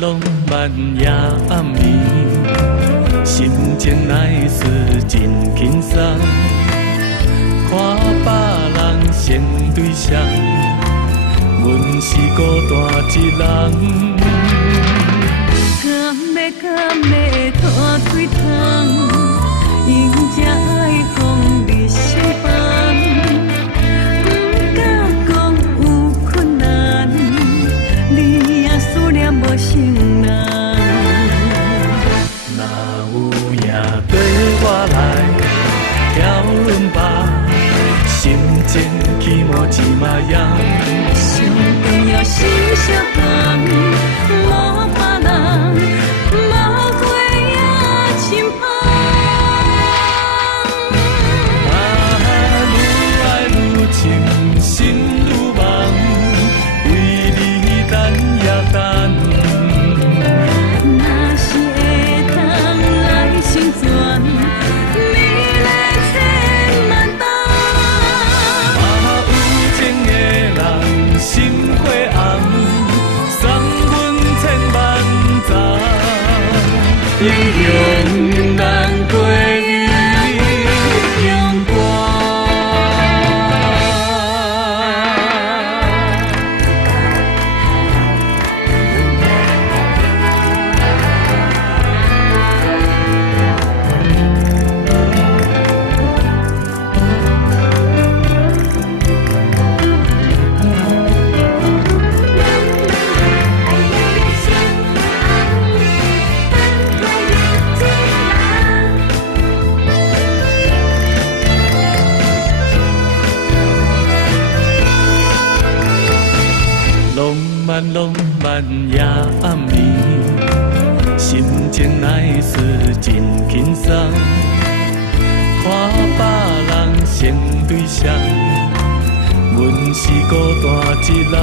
浪漫夜暗暝，心情乃是真轻松。看别人先对上，阮是孤单一人。敢要拖几趟，因才爱放你身旁。不敢讲有困难，你也思念无成人。若有夜对我来跳轮吧，心情起满一马样。上重要是相伴，无别人。心愈梦，为你等也等。若是会当来成全，美丽千万冬。有情的人心花红，送阮千万丛。英雄难过。浪漫夜暗暝，心情乃是真轻松。看别人先对上，阮是孤单一人。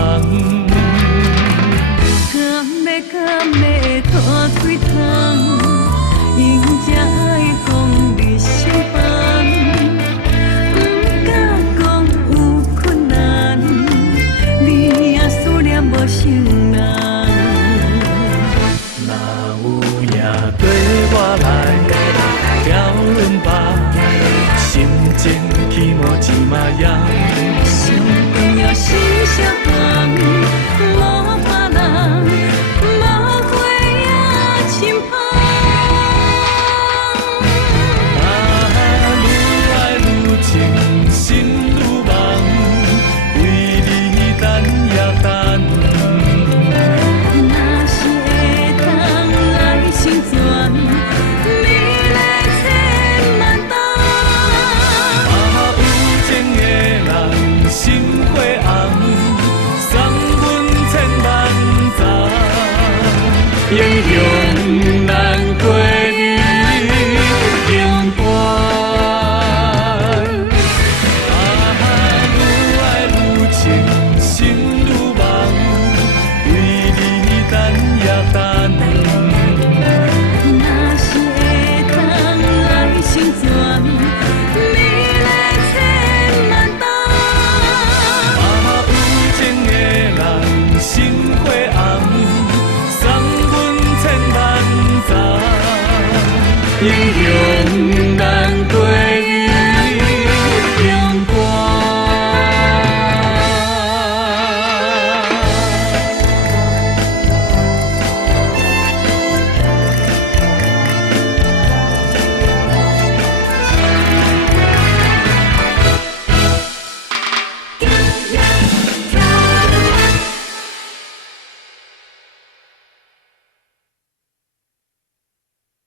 敢要拖几趟？